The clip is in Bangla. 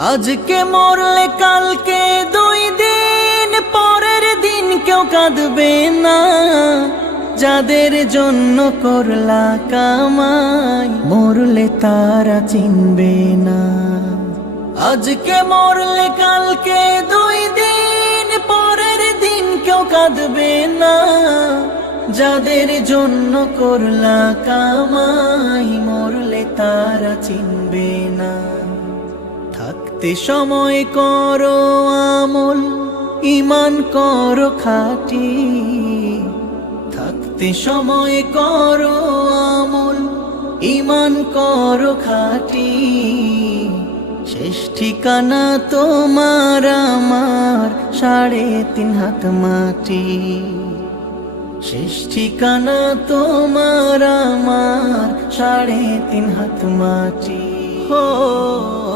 আজকে মরলে কালকে 2 দিন পরের দিন কেউ কাঁদবে না। যাদের জন্য করলা কামাই মরলে তারা চিনবে না। আজকে মরলে কালকে 2 দিন পরের দিন কেউ কাঁদবে না। যাদের জন্য করলা কামাই মরলে তারা চিনবে না। থাকতে সময় করো আমল, ঈমান করো খাঁটি। থাকতে সময় করো আমল, ঈমান করো খাঁটি। শেষ ঠিকানা তোমার আমার 3.5 হাত মাটি। শেষ ঠিকানা তোমার আমার 3.5 হাত মাটি।